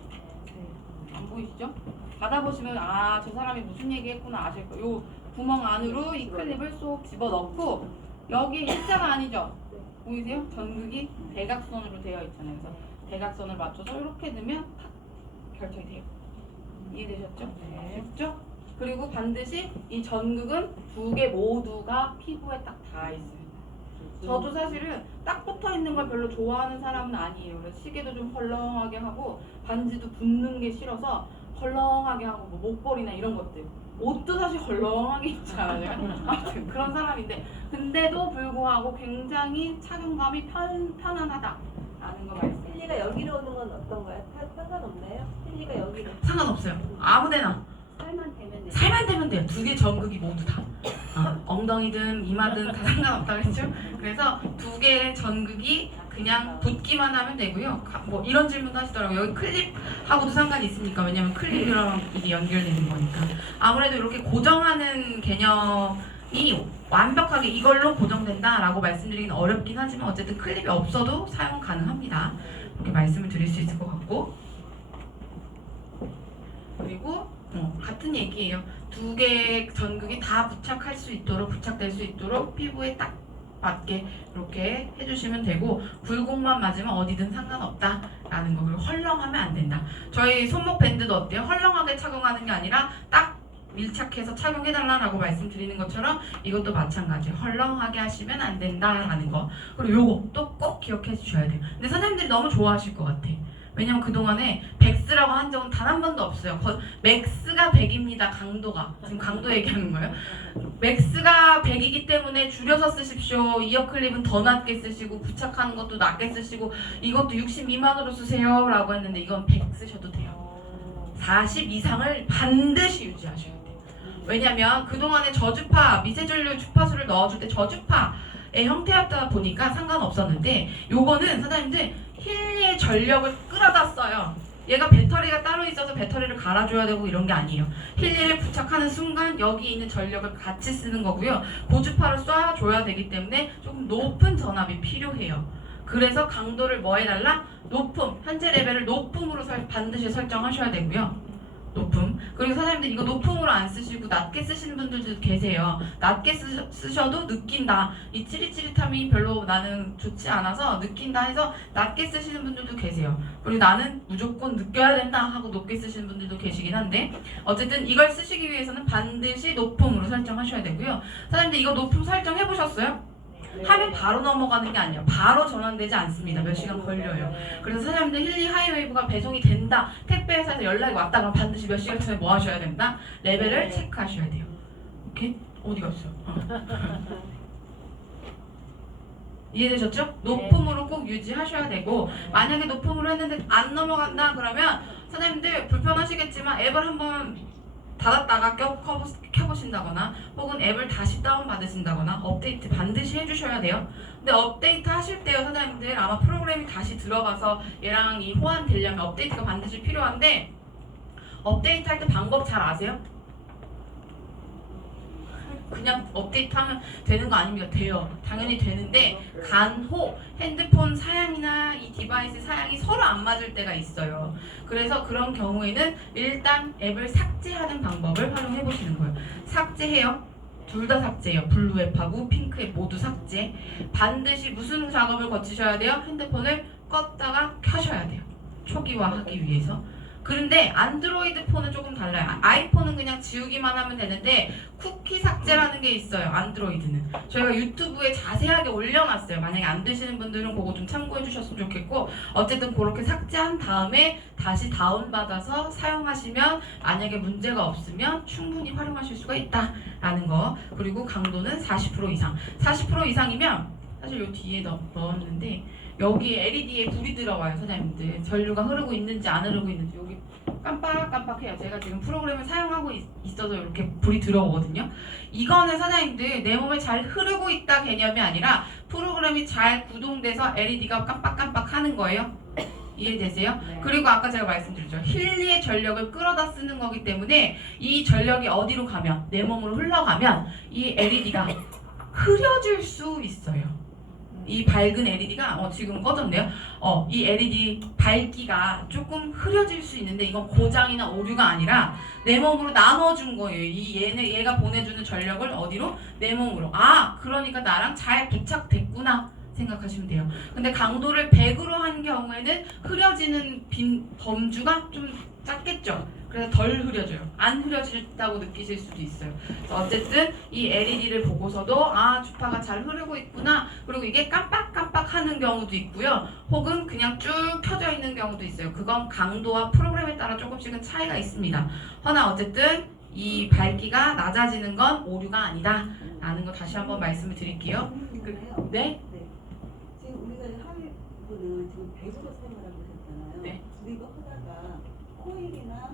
안 보이시죠? 받아보시면 저 사람이 무슨 얘기했구나 아실 거예요. 요 구멍 안으로 이 클립을 쏙 집어넣고 여기에 일자가 아니죠? 보이세요? 전극이 대각선으로 되어 있잖아요. 그래서 대각선을 맞춰서 이렇게 넣으면 탁 결정이 돼요. 이해되셨죠? 쉽죠? 그리고 반드시 이 전극은 두 개 모두가 피부에 딱 닿아 있어요. 저도 사실은 딱 붙어 있는 걸 별로 좋아하는 사람은 아니에요. 그래서 시계도 좀 헐렁하게 하고 반지도 붙는 게 싫어서 헐렁하게 하고 뭐 목걸이나 이런 것들. 옷도 사실 헐렁하게 입잖아요. 아무튼 그런 사람인데 근데도 불구하고 굉장히 착용감이 편안하다라는 거 말씀. 필리가 여기로 오는 건 어떤 거야? 상관없나요? 필리가 여기로. 상관없어요. 아무데나. 살만 되면 돼요. 두 개 전극이 모두 다. 엉덩이든 이마든 다 상관없다 그랬죠? 그래서 두 개의 전극이 그냥 붙기만 하면 되고요. 뭐 이런 질문도 하시더라고요. 여기 클립하고도 상관이 있습니까? 왜냐면 클립이랑 이게 연결되는 거니까. 아무래도 이렇게 고정하는 개념이 완벽하게 이걸로 고정된다라고 말씀드리기는 어렵긴 하지만 어쨌든 클립이 없어도 사용 가능합니다. 이렇게 말씀을 드릴 수 있을 것 같고 그리고 같은 얘기예요. 두 개의 전극이 다 부착될 수 있도록 피부에 딱 맞게 이렇게 해주시면 되고 굴곡만 맞으면 어디든 상관없다라는 거. 그리고 헐렁하면 안 된다. 저희 손목 밴드도 어때요? 헐렁하게 착용하는 게 아니라 딱 밀착해서 착용해달라고 말씀드리는 것처럼 이것도 마찬가지. 헐렁하게 하시면 안 된다라는 거. 그리고 요것도 꼭 기억해 주셔야 돼요. 근데 선생님들이 너무 좋아하실 것 같아. 왜냐면 그동안에 백스라고 한 적은 단 한 번도 없어요. 맥스가 100입니다. 강도가. 지금 강도 얘기하는 거예요. 맥스가 100이기 때문에 줄여서 쓰십시오. 이어클립은 더 낮게 쓰시고 부착하는 것도 낮게 쓰시고 이것도 60 미만으로 쓰세요 라고 했는데 이건 100 쓰셔도 돼요. 40 이상을 반드시 유지하셔야 돼요. 왜냐면 그동안에 저주파, 미세전류 주파수를 넣어줄 때 저주파의 형태였다 보니까 상관없었는데 요거는 사장님들 힐리의 전력을 끌어다 써요. 얘가 배터리가 따로 있어서 배터리를 갈아줘야 되고 이런 게 아니에요. 힐리를 부착하는 순간 여기 있는 전력을 같이 쓰는 거고요. 고주파를 쏴줘야 되기 때문에 조금 높은 전압이 필요해요. 그래서 강도를 뭐 해달라? 높음, 현재 레벨을 높음으로 반드시 설정하셔야 되고요. 높음. 그리고 사장님들 이거 높음으로 안 쓰시고 낮게 쓰시는 분들도 계세요. 낮게 쓰셔도 느낀다. 이 찌릿찌릿함이 별로 나는 좋지 않아서 느낀다 해서 낮게 쓰시는 분들도 계세요. 그리고 나는 무조건 느껴야 된다 하고 높게 쓰시는 분들도 계시긴 한데 어쨌든 이걸 쓰시기 위해서는 반드시 높음으로 설정하셔야 되고요. 사장님들 이거 높음 설정해보셨어요? 하면 바로 넘어가는 게 아니라 바로 전환되지 않습니다. 몇 시간 걸려요. 그래서 사장님들 힐리 하이웨이브가 배송이 된다. 택배회사에서 연락이 왔다 그러면 반드시 몇 시간 전에 뭐 하셔야 된다? 레벨을 체크하셔야 돼요. 오케이? 어디 갔어? 이해되셨죠? 높음으로 꼭 유지하셔야 되고 만약에 높음으로 했는데 안 넘어간다 그러면 사장님들 불편하시겠지만 앱을 한번 닫았다가 켜보신다거나 혹은 앱을 다시 다운받으신다거나 업데이트 반드시 해주셔야 돼요. 근데 업데이트 하실 때요 사장님들 아마 프로그램이 다시 들어가서 얘랑 이 호환되려면 업데이트가 반드시 필요한데 업데이트 할 때 방법 잘 아세요? 그냥 업데이트하면 되는 거 아닙니다. 돼요. 당연히 되는데 간혹 핸드폰 사양이나 이 디바이스 사양이 서로 안 맞을 때가 있어요. 그래서 그런 경우에는 일단 앱을 삭제하는 방법을 활용해 보시는 거예요. 삭제해요. 둘 다 삭제해요. 블루 앱하고 핑크 앱 모두 삭제. 반드시 무슨 작업을 거치셔야 돼요? 핸드폰을 껐다가 켜셔야 돼요. 초기화하기 위해서. 그런데 안드로이드 폰은 조금 달라요. 아이폰은 그냥 지우기만 하면 되는데 쿠키 삭제라는 게 있어요. 안드로이드는. 저희가 유튜브에 자세하게 올려놨어요. 만약에 안 되시는 분들은 그거 좀 참고해 주셨으면 좋겠고 어쨌든 그렇게 삭제한 다음에 다시 다운받아서 사용하시면 만약에 문제가 없으면 충분히 활용하실 수가 있다라는 거. 그리고 강도는 40% 이상. 40% 이상이면 사실 요 뒤에 넣었는데 여기 LED에 불이 들어와요. 사장님들 전류가 흐르고 있는지 안 흐르고 있는지 여기 깜빡깜빡해요. 제가 지금 프로그램을 사용하고 있어서 이렇게 불이 들어오거든요. 이거는 사장님들 내 몸에 잘 흐르고 있다 개념이 아니라 프로그램이 잘 구동돼서 LED가 깜빡깜빡 하는 거예요. 이해되세요? 네. 그리고 아까 제가 말씀드렸죠. 힐리의 전력을 끌어다 쓰는 거기 때문에 이 전력이 어디로 가면 내 몸으로 흘러가면 이 LED가 흐려질 수 있어요. 이 밝은 LED가 지금 꺼졌네요. 이 LED 밝기가 조금 흐려질 수 있는데 이건 고장이나 오류가 아니라 내 몸으로 나눠준 거예요. 얘가 보내주는 전력을 어디로? 내 몸으로. 그러니까 나랑 잘 부착됐구나 생각하시면 돼요. 근데 강도를 100으로 한 경우에는 흐려지는 범주가 좀 작겠죠. 그래서 덜 흐려져요. 안 흐려진다고 느끼실 수도 있어요. 그래서 어쨌든 이 LED를 보고서도 주파가 잘 흐르고 있구나. 그리고 이게 깜빡깜빡 하는 경우도 있고요. 혹은 그냥 쭉 켜져 있는 경우도 있어요. 그건 강도와 프로그램에 따라 조금씩은 차이가 있습니다. 허나 어쨌든 이 밝기가 낮아지는 건 오류가 아니다 라는 거 다시 한번 말씀을 드릴게요. 네? 지금 우리가 하이브는 지금 배수로 사용하라고 하셨잖아요. 네. 근데 이거 하다가 코일이나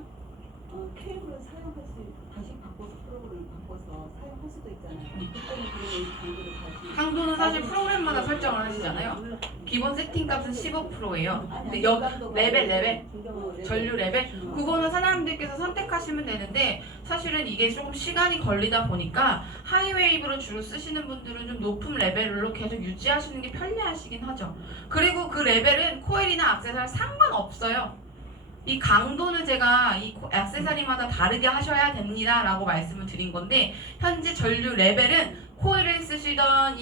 케이블을 사용할 수 다시 바꿔서 프로그램을 바꿔서 사용할 수도 있잖아요. 그때는 그러면 강도를 다시 강도는 사실 프로그램마다 설정을 하시잖아요. 기본 세팅 값은 15%예요. 근데 레벨 전류 레벨 그거는 사장님들께서 선택하시면 되는데 사실은 이게 조금 시간이 걸리다 보니까 하이웨이브로 주로 쓰시는 분들은 좀 높은 레벨로 계속 유지하시는 게 편리하시긴 하죠. 그리고 그 레벨은 코일이나 액세서리 상관없어요. 이 강도는 제가 이 액세서리마다 다르게 하셔야 됩니다 라고 말씀을 드린 건데 현재 전류 레벨은 코일을 쓰시던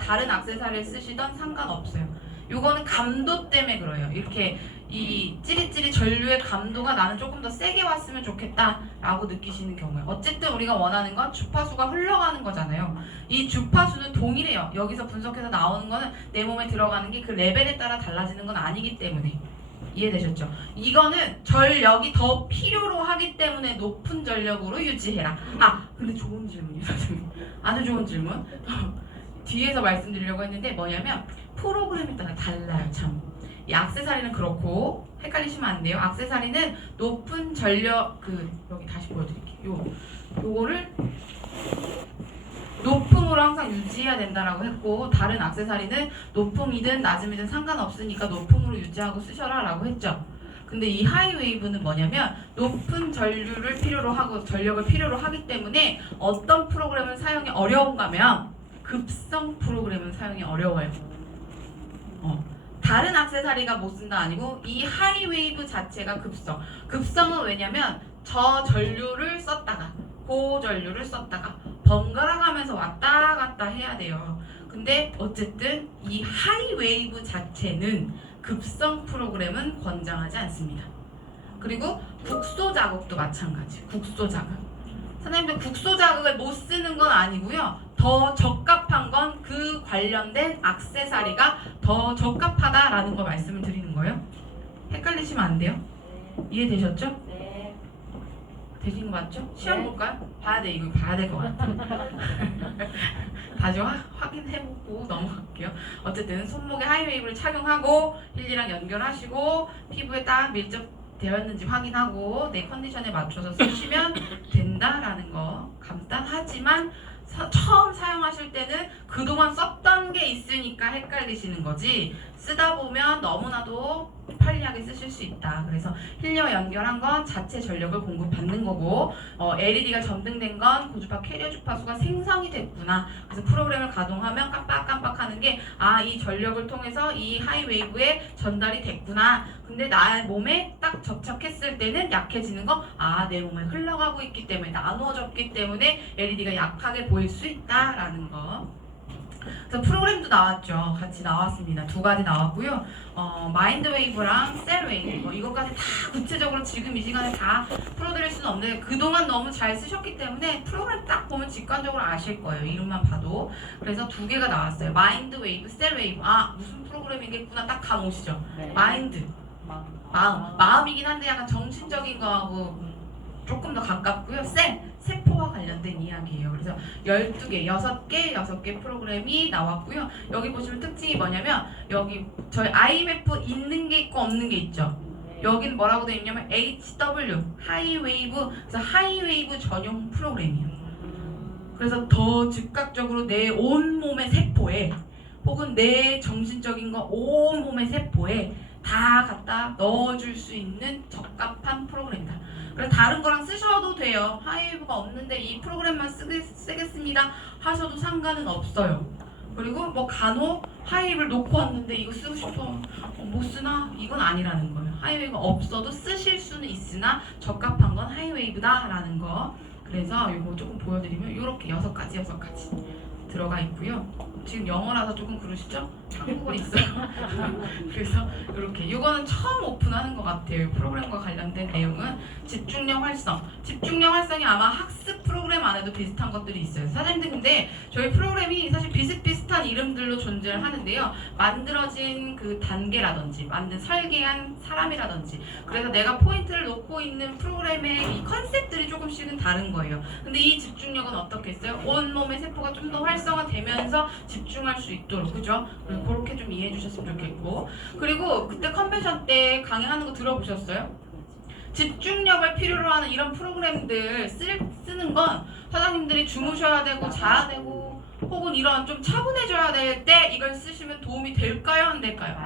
다른 액세서리를 쓰시던 상관없어요. 요거는 감도 때문에 그래요. 이렇게 이 찌릿찌릿 전류의 감도가 나는 조금 더 세게 왔으면 좋겠다 라고 느끼시는 경우에 어쨌든 우리가 원하는 건 주파수가 흘러가는 거잖아요. 이 주파수는 동일해요. 여기서 분석해서 나오는 거는 내 몸에 들어가는 게 그 레벨에 따라 달라지는 건 아니기 때문에 이해되셨죠? 이거는 전력이 더 필요로 하기 때문에 높은 전력으로 유지해라. 근데 좋은 질문이에요, 선생님. 아주 좋은 질문. 뒤에서 말씀드리려고 했는데 뭐냐면 프로그램에 따라 달라요, 참. 이 액세서리는 그렇고 헷갈리시면 안 돼요. 액세서리는 높은 전력 여기 다시 보여드릴게요. 요거를 높음으로 항상 유지해야 된다라고 했고, 다른 액세서리는 높음이든 낮음이든 상관없으니까 높음으로 유지하고 쓰셔라 라고 했죠. 근데 이 하이웨이브는 뭐냐면 높은 전력을 필요로 하기 때문에 어떤 프로그램을 사용이 어려운가면 급성 프로그램은 사용이 어려워요. 다른 액세서리가 못 쓴다 아니고 이 하이웨이브 자체가 급성은 왜냐면 저전류를 썼다가 고전류를 썼다가 번갈아 가면서 왔다 갔다 해야 돼요. 근데 어쨌든 이 하이웨이브 자체는 급성 프로그램은 권장하지 않습니다. 그리고 국소 자극도 마찬가지. 국소 자극. 선생님들 국소 자극을 못 쓰는 건 아니고요. 더 적합한 건 그 관련된 액세서리가 더 적합하다라는 걸 말씀을 드리는 거예요. 헷갈리시면 안 돼요. 이해되셨죠? 네. 되신 거 맞죠? 시험 네. 볼까요? 봐야 돼. 이거 봐야 될 것 같아. 다시 확인해보고 넘어갈게요. 어쨌든 손목에 하이웨이브를 착용하고 힐리랑 연결하시고 피부에 딱 밀접되었는지 확인하고 내 컨디션에 맞춰서 쓰시면 된다라는 거. 간단하지만 처음 사용하실 때는 그동안 썼던 게 있으니까 헷갈리시는 거지, 쓰다 보면 너무나도 편리하게 쓰실 수 있다. 그래서 힐리와 연결한 건 자체 전력을 공급받는 거고, LED가 점등된 건 고주파 캐리어 주파수가 생성이 됐구나. 그래서 프로그램을 가동하면 깜빡깜빡하는 게 이 전력을 통해서 이 하이웨이브에 전달이 됐구나. 근데 나의 몸에 딱 접촉했을 때는 약해지는 거, 내 몸에 흘러가고 있기 때문에, 나누어졌기 때문에 LED가 약하게 보일 수 있다라는 거. 그래서 프로그램도 나왔죠. 같이 나왔습니다. 두 가지 나왔고요. 마인드 웨이브랑 셀 웨이브, 이것까지 다 구체적으로 지금 이 시간에 다 풀어드릴 수는 없는데 그동안 너무 잘 쓰셨기 때문에 프로그램 딱 보면 직관적으로 아실 거예요. 이름만 봐도. 그래서 두 개가 나왔어요. 마인드 웨이브, 셀 웨이브. 무슨 프로그램이겠구나 딱 감 오시죠. 네. 마인드, 마음이긴 한데 약간 정신적인 거하고 조금 더 가깝고요. 세포와 관련된 이야기예요. 그래서 12개, 6개 프로그램이 나왔고요. 여기 보시면 특징이 뭐냐면 여기 저희 IMF 있는 게 있고 없는 게 있죠. 여기는 뭐라고 되어 있냐면 HW, 하이웨이브. 그래서 하이웨이브 전용 프로그램이에요. 그래서 더 즉각적으로 내 온몸의 세포에 혹은 내 정신적인 거 온몸의 세포에 다 갖다 넣어줄 수 있는 적합한 프로그램이다. 그래서 다른 거랑 쓰셔도 돼요. 하이웨이브가 없는데 이 프로그램만 쓰겠습니다 하셔도 상관은 없어요. 그리고 뭐 간혹 하이웨이브를 놓고 왔는데 이거 쓰고 싶어, 못 쓰나? 이건 아니라는 거예요. 하이웨이브가 없어도 쓰실 수는 있으나 적합한 건 하이웨이브다라는 거. 그래서 이거 조금 보여드리면 이렇게 6가지 들어가 있고요. 지금 영어라서 조금 그러시죠? 한국어 있어요. 그래서 이렇게 이거는 처음 오픈하는 것 같아요. 프로그램과 관련된 내용은 집중력 활성이 아마 학습 프로그램 안에도 비슷한 것들이 있어요. 사장님들 근데 저희 프로그램이 사실 비슷비슷한 이름들로 존재를 하는데요. 만들어진 그 단계라든지 설계한 사람이라든지, 그래서 내가 포인트를 놓고 있는 프로그램의 이 컨셉들이 조금씩은 다른 거예요. 근데 이 집중력은 어떻게 했어요? 온몸의 세포가 좀 더 활성화되면서 집중할 수 있도록, 그죠? 그렇게 좀 이해해 주셨으면 좋겠고. 그리고 그때 컨벤션 때 강의하는 거 들어보셨어요? 집중력을 필요로 하는 이런 프로그램들 쓰는 건 사장님들이 주무셔야 되고 자야 되고 혹은 이런 좀 차분해져야 될 때 이걸 쓰시면 도움이 될까요? 안 될까요?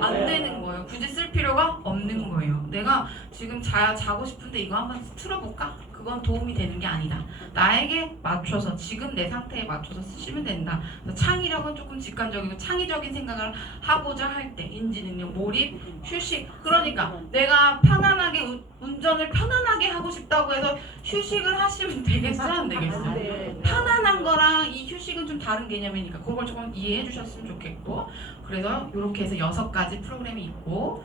안 되는 거예요. 굳이 쓸 필요가 없는 거예요. 내가 지금 자고 싶은데 이거 한번 틀어볼까? 그건 도움이 되는 게 아니다. 나에게 맞춰서 지금 내 상태에 맞춰서 쓰시면 된다. 그래서 창의력은 조금 직관적이고 창의적인 생각을 하고자 할 때 인지 능력, 몰입, 휴식. 그러니까 내가 편안하게 운전을 편안하게 하고 싶다고 해서 휴식을 하시면 되겠어요? 안 되겠어요? 편안한 거랑 이 휴식은 좀 다른 개념이니까 그걸 조금 이해해 주셨으면 좋겠고. 그래서 이렇게 해서 6가지 프로그램이 있고,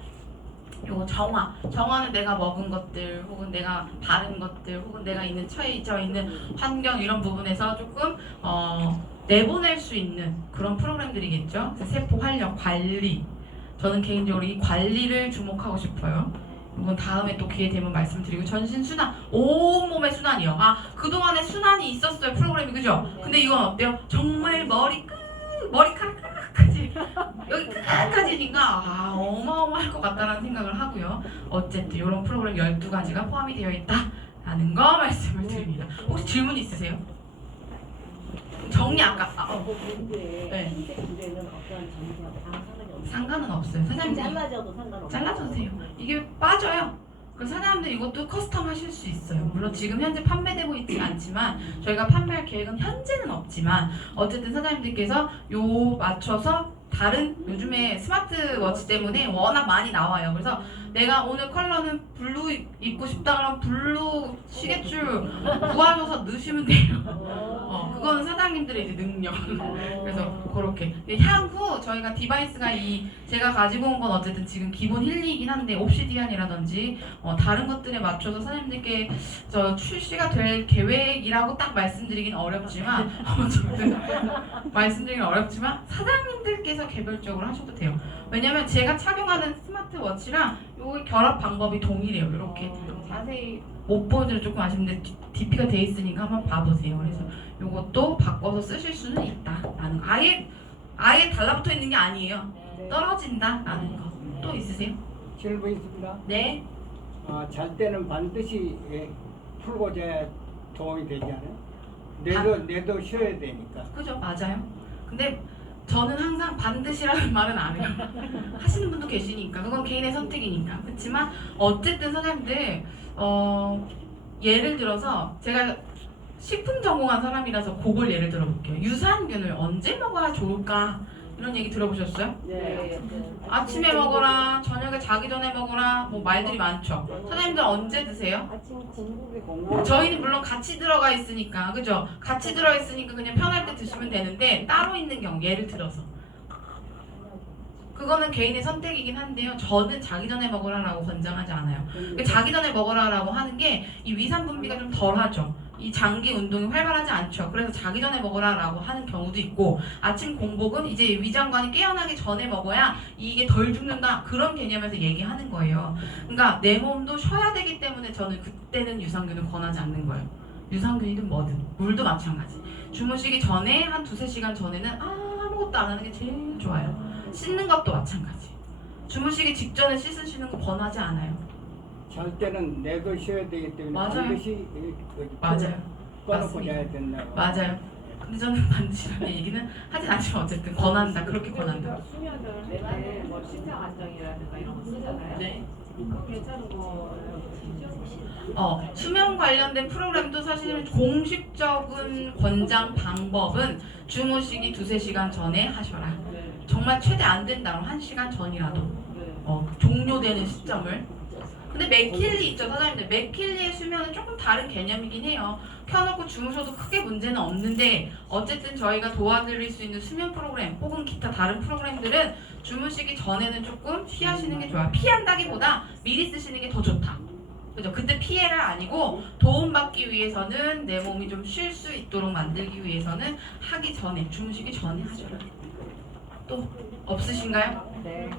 요거 정화는 내가 먹은 것들 혹은 내가 바른 것들 혹은 내가 처해져 있는 환경 이런 부분에서 조금 내보낼 수 있는 그런 프로그램들이겠죠. 그래서 세포 활력 관리, 저는 개인적으로 이 관리를 주목하고 싶어요. 이건 다음에 또 기회 되면 말씀드리고, 전신 순환, 온몸의 순환이요. 그동안에 순환이 있었어요, 프로그램이. 그죠? 근데 이건 어때요? 정말 머리카락까지 여기 끝까지니까 어마어마한 할 것 같다라는 생각을 하고요. 어쨌든 이런 프로그램 12가지가 포함이 되어 있다라는 거 말씀을 드립니다. 혹시 질문 있으세요? 정리 아까 근데 네. 흰색 구대는 어떤 점이랑 상관이 없어요. 상관은 없어요. 사장님 잘라져도 상관없어요. 잘라줘도 돼요. 이게 빠져요. 그래서 사장님들 이것도 커스텀 하실 수 있어요. 물론 지금 현재 판매되고 있지 않지만 저희가 판매할 계획은 현재는 없지만 어쨌든 사장님들께서 요 맞춰서 다른 요즘에 스마트워치 때문에 워낙 많이 나와요. 그래서 내가 오늘 컬러는 블루 입고 싶다 그러면 블루 시계줄 구하셔서 넣으시면 돼요. 그거는 사장님들의 이제 능력. 그래서 그렇게. 향후 저희가 디바이스가 제가 가지고 온 건 어쨌든 지금 기본 힐리이긴 한데 옵시디안이라든지 다른 것들에 맞춰서 사장님들께 출시가 될 계획이라고 딱 말씀드리긴 어렵지만 어쨌든 말씀드리긴 어렵지만 사장님들께서 개별적으로 하셔도 돼요. 왜냐면 제가 착용하는 스마트워치랑 요 결합 방법이 동일해요. 이렇게 자세히 못 보여드려 조금 아쉽는데 DP가 돼 있으니까 한번 봐보세요. 그래서 요것도 바꿔서 쓰실 수는 있다라는 거. 아예 달라붙어 있는 게 아니에요. 떨어진다라는 거. 또 있으세요? 질문 있습니다. 네. 잘 때는 반드시 풀고 자야 도움이 되지 않아요? 내도 쉬어야 되니까. 그죠? 맞아요. 근데 저는 항상 반드시라는 말은 안 해요. 하시는 분도 계시니까 그건 개인의 선택이니까. 그렇지만 어쨌든 사장님들 예를 들어서 제가 식품 전공한 사람이라서 그걸 예를 들어볼게요. 유산균을 언제 먹어야 좋을까? 이런 얘기 들어보셨어요? 네. 아침에 먹어라, 저녁에 자기 전에 먹어라, 뭐 말들이 많죠. 사장님들 언제 드세요? 아침 공복에 저희는 물론 같이 들어가 있으니까, 그죠? 같이 들어가 있으니까 그냥 편할 때 드시면 되는데 따로 있는 경우, 예를 들어서 그거는 개인의 선택이긴 한데요. 저는 자기 전에 먹으라라고 권장하지 않아요. 자기 전에 먹으라라고 하는 게 이 위산 분비가 좀 덜하죠. 이 장기 운동이 활발하지 않죠. 그래서 자기 전에 먹으라라고 하는 경우도 있고 아침 공복은 이제 위장관이 깨어나기 전에 먹어야 이게 덜 죽는다 그런 개념에서 얘기하는 거예요. 그러니까 내 몸도 쉬어야 되기 때문에 저는 그때는 유산균을 권하지 않는 거예요. 유산균이든 뭐든 물도 마찬가지. 주무시기 전에 한 2-3시간 전에는 아무것도 안 하는 게 제일 좋아요. 씻는 것도 마찬가지. 주무시기 직전에 씻으시는 거 권하지 않아요. 잘 때는 내도 쉬어야 되기 때문에 맞아요. 반드시 맞아요. 꺼놓고 맞습니다. 자야 된다. 맞아요. 근데 저는 반드시라는 얘기는 하진 않지만 어쨌든 권한다. 그렇게 권한다. 수면을 할때 뭐 심장 안정이라든가 이런 거 쓰잖아요. 네. 그거 괜찮은 거. 수면 관련된 프로그램도 사실은 공식적인 권장 방법은 주무시기 2-3시간 전에 하셔라. 정말 최대 안 된다 그럼 1시간 전이라도 종료되는 시점을. 근데 맥킬리 있죠 사장님들. 맥킬리의 수면은 조금 다른 개념이긴 해요. 켜놓고 주무셔도 크게 문제는 없는데 어쨌든 저희가 도와드릴 수 있는 수면 프로그램 혹은 기타 다른 프로그램들은 주무시기 전에는 조금 피하시는 게 좋아요. 피한다기보다 미리 쓰시는 게 더 좋다. 그죠? 그때 피해라 아니고 도움받기 위해서는 내 몸이 좀 쉴 수 있도록 만들기 위해서는 하기 전에 주무시기 전에 하셔라. 또 없으신가요? 네.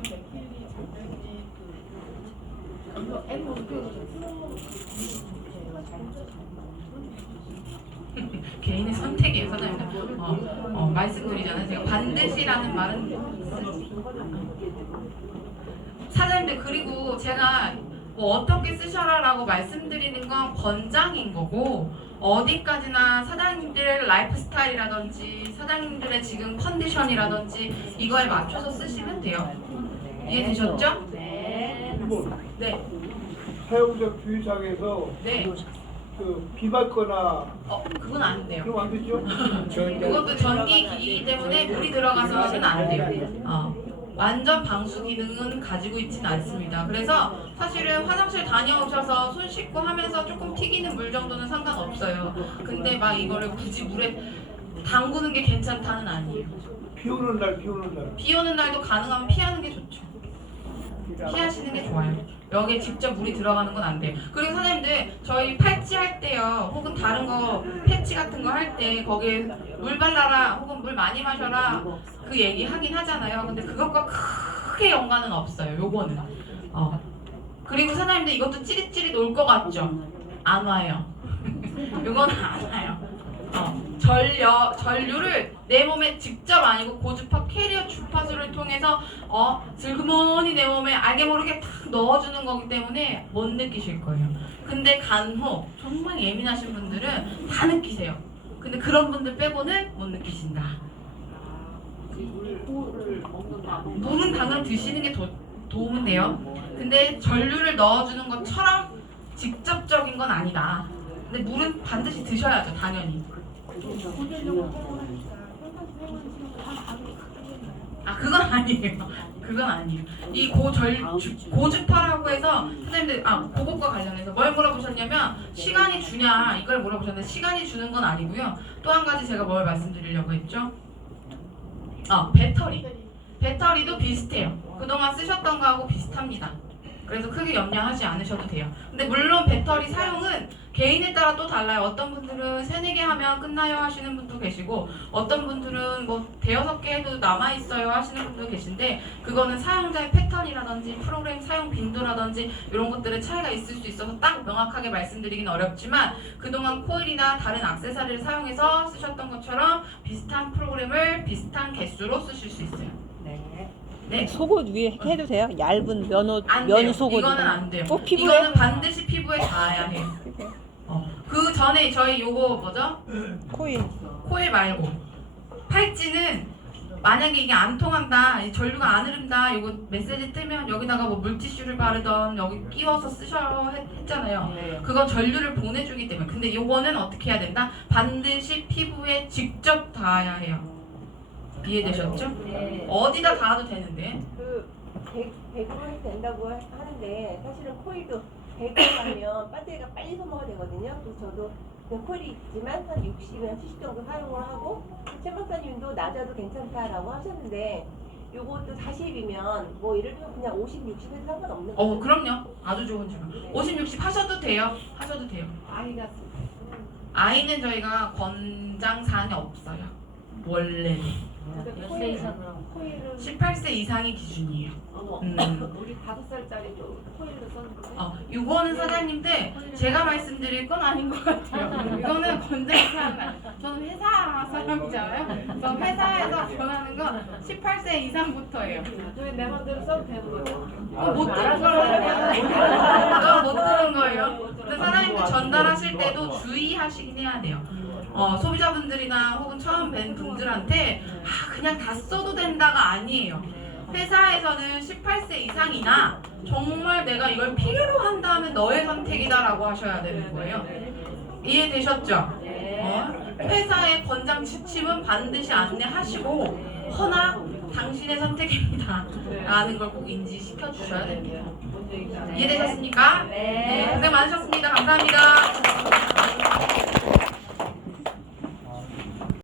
개인의 선택이에요, 사장님들. 말씀드리잖아요. 제가 반드시라는 말은 사장님들 그리고 제가 뭐 어떻게 쓰셔라라고 말씀드리는 건 권장인 거고 어디까지나 사장님들 라이프 스타일이라든지 사장님들의 지금 컨디션이라든지 이거에 맞춰서 쓰시면 돼요. 이해되셨죠? 네. 네. 사용자 주의사항에서 네. 비 맞거나 그건 안 돼요. 그럼 안 되죠? 그것도 전기 기기이기 때문에 물이 들어가서는 안 돼요. 완전 방수 기능은 가지고 있지는 않습니다. 그래서 사실은 화장실 다녀오셔서 손 씻고 하면서 조금 튀기는 물 정도는 상관없어요. 근데 막 이거를 굳이 물에 담그는 게 괜찮다는 아니에요. 비 오는 날 비 오는 날도 가능하면 피하는 게 좋죠. 피하시는 게 좋아요. 여기에 직접 물이 들어가는 건 안 돼요. 그리고 사장님들 저희 팔찌 할 때요 혹은 다른 거 패치 같은 거 할 때 거기에 물 발라라 혹은 물 많이 마셔라 그 얘기 하긴 하잖아요. 근데 그것과 크게 연관은 없어요. 요거는 그리고 사장님들 이것도 찌릿찌릿 올 것 같죠? 안 와요. 요거는 안 와요. 전류를 내 몸에 직접 아니고 고주파 캐리어 주파수를 통해서 슬그머니 내 몸에 알게 모르게 탁 넣어주는 거기 때문에 못 느끼실 거예요. 근데 간호 정말 예민하신 분들은 다 느끼세요. 근데 그런 분들 빼고는 못 느끼신다. 물을 먹는다. 물은 당연 드시는 게 도움은 돼요. 근데 전류를 넣어주는 것처럼 직접적인 건 아니다. 근데 물은 반드시 드셔야죠, 당연히. 그건 아니에요. 그건 아니에요. 이 고주파라고 해서 선생님들 그것과 관련해서 뭘 물어보셨냐면 시간이 주냐 이걸 물어보셨는데 시간이 주는 건 아니고요. 또 한 가지 제가 뭘 말씀드리려고 했죠? 배터리도 비슷해요. 그동안 쓰셨던 거하고 비슷합니다. 그래서 크게 염려하지 않으셔도 돼요. 근데 물론 배터리 사용은 개인에 따라 또 달라요. 어떤 분들은 3, 4개 하면 끝나요 하시는 분도 계시고 어떤 분들은 뭐 5-6개 해도 남아있어요 하시는 분도 계신데 그거는 사용자의 패턴이라든지 프로그램 사용 빈도라든지 이런 것들의 차이가 있을 수 있어서 딱 명확하게 말씀드리긴 어렵지만 그동안 코일이나 다른 액세서리를 사용해서 쓰셨던 것처럼 비슷한 프로그램을 비슷한 개수로 쓰실 수 있어요. 네. 속옷 위에 해도 돼요? 얇은 안 돼요. 면 속옷. 이거는 안 돼요. 꼭 피부에? 이거는 반드시 피부에 닿아야 해요. 그 전에 저희 요거 뭐죠? 코일. 코일 말고 팔찌는 만약에 이게 안 통한다, 이 전류가 안 흐른다, 이거 메시지 뜨면 여기다가 뭐 물티슈를 바르던 여기 끼워서 쓰셔 했잖아요. 그건 전류를 보내주기 때문에. 근데 요거는 어떻게 해야 된다? 반드시 피부에 직접 닿아야 해요. 이해되셨죠? 네. 어디다 닿아도 되는데. 100으로 해도 된다고 하는데 사실은 코일도 100으로 하면 배터리가 빨리 소모가 되거든요. 그래서 저도 그냥 코일이 있지만 한 60이나 70 정도 사용을 하고 최 박사님도 낮아도 괜찮다라고 하셨는데 요것도 40이면 뭐 예를 들면 그냥 50, 60 해도 상관없는 거예요. 그럼요. 아주 좋은 질문. 50, 60 하셔도 돼요. 하셔도 돼요. 아이는 저희가 권장사항이 없어요. 원래는. 18세 이상이 기준이에요. 우리 5살짜리도 코일로 썼는데. 이거는 사장님들 제가 말씀드릴 건 아닌 것 같아요. 이거는 권장사항 아니에요. 저는 회사 사람이잖아요. 그래서 회사에서 권하는 건 18세 이상부터예요. 저희 내 맘대로 써도 되는 거죠? 못 들은 거예요. 그건 못 들은 거예요. 근데 사장님들 전달하실 때도 주의하시긴 해야 돼요. 소비자분들이나 혹은 처음 뵌 분들한테 그냥 다 써도 된다가 아니에요. 회사에서는 18세 이상이나 정말 내가 이걸 필요로 한다면 너의 선택이다라고 하셔야 되는 거예요. 이해되셨죠? 회사의 권장 지침은 반드시 안내하시고 허나 당신의 선택입니다 라는 걸 꼭 인지시켜 주셔야 됩니다. 이해되셨습니까? 네, 고생 많으셨습니다. 감사합니다.